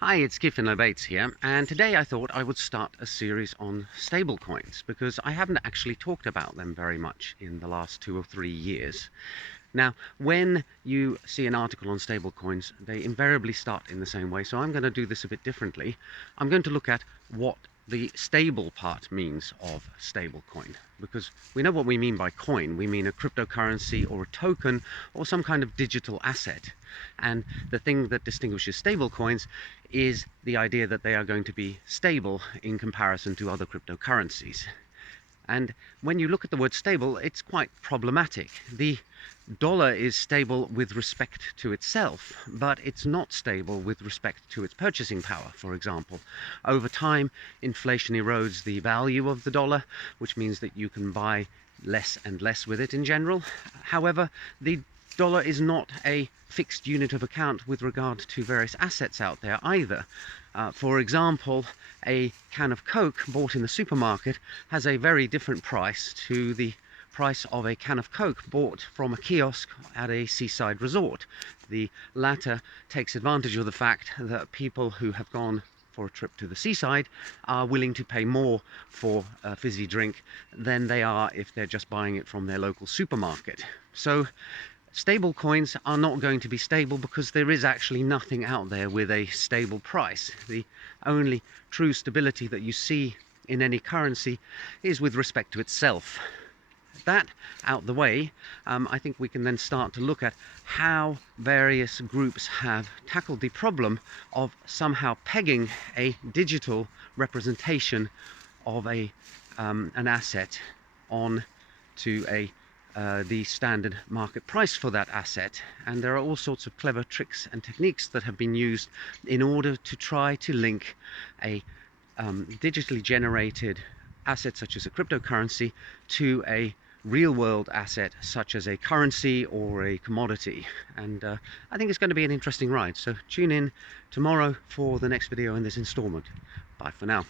Hi, it's Kiffin Bates here, and today I thought I would start a series on stablecoins because I haven't actually talked about them very much in the last 2 or 3 years. Now, when you see an article on stablecoins, they invariably start in the same way, so I'm going to do this a bit differently. I'm going to look at what the stable part means of stablecoin, because we know what we mean by coin. We mean a cryptocurrency or a token or some kind of digital asset. And the thing that distinguishes stablecoins is the idea that they are going to be stable in comparison to other cryptocurrencies. And when you look at the word stable, it's quite problematic. The dollar is stable with respect to itself, but it's not stable with respect to its purchasing power, for example. Over time, inflation erodes the value of the dollar, which means that you can buy less and less with it in general. However, the dollar is not a fixed unit of account with regard to various assets out there either. For example, a can of Coke bought in the supermarket has a very different price to the price of a can of Coke bought from a kiosk at a seaside resort. The latter takes advantage of the fact that people who have gone for a trip to the seaside are willing to pay more for a fizzy drink than they are if they're just buying it from their local supermarket. So stable coins are not going to be stable because there is actually nothing out there with a stable price. The only true stability that you see in any currency is with respect to itself. That out the way, I think we can then start to look at how various groups have tackled the problem of somehow pegging a digital representation of an asset on to the standard market price for that asset. And there are all sorts of clever tricks and techniques that have been used in order to try to link a digitally generated asset such as a cryptocurrency to a real world asset such as a currency or a commodity. And I think it's going to be an interesting ride, so tune in tomorrow for the next video in this installment. Bye for now.